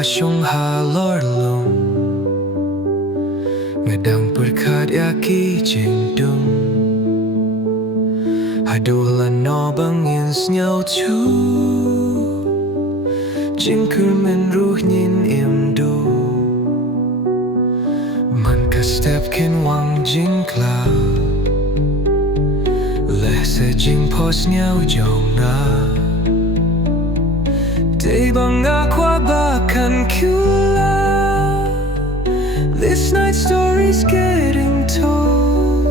syong halor lung ngedang perkat yaki jing dung hadulan no bangin snyau chu jing men ruh nhìn im du man ka step kin wang jing cloud leh se jing pos nhau jong na day bang aqua bakan kula. This night story's getting told.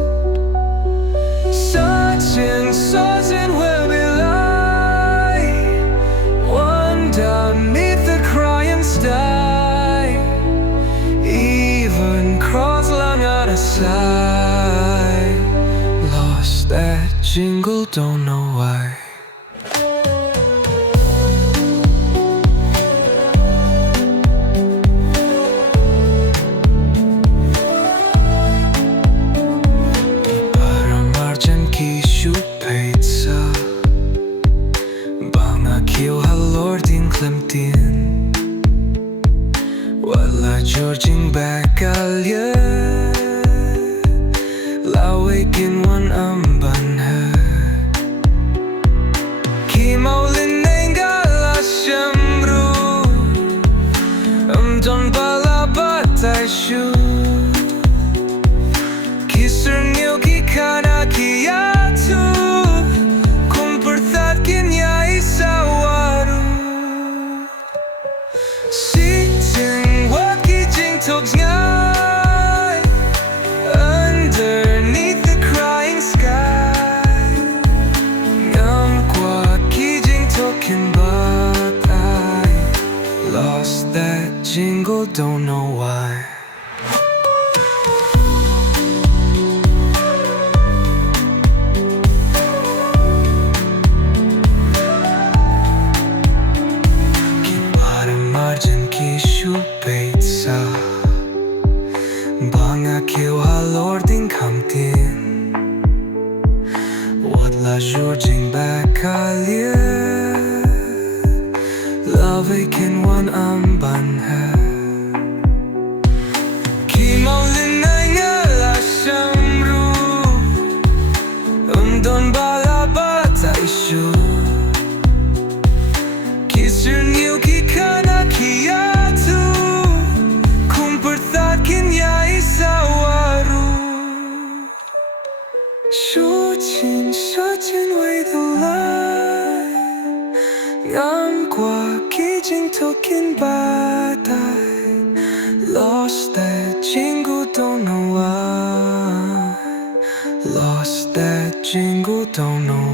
Searching souls in where we lie, one down neath the crying sky. Even cross long out of sight. Lost that jingle, don't know why. Clemtin wala Georging bakalya lawikin wan amban ha kimaulin nengala shamru don bala batay shu kisur niyo kikana kiyatu kung pertat kinya isawaru underneath the crying sky ngam qua ki jing token but I lost that jingle, don't know why. Marjan ki shupeit sa banga kiu halor din kamtin wat la Georging bakalya lawikin wan amban ha kimaulin ngala shamru don bala batay shu kisur niyo kikana kiyatu kung pertat kinya isawaru Shujin way the line ngam qua ki jing token batay lost that jingle, don't know why. Lost that jingle, don't know